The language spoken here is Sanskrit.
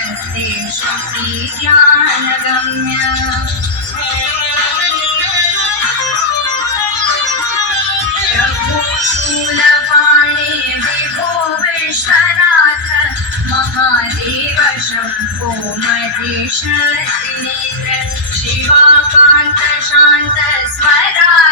नमस्ते श्रुति ज्ञानगम्य प्रभो शूलपाणे विभो विश्वनाथ महादेव शम्भो महेश त्रिनेत्र शिवाकान्त शान्त स्वरा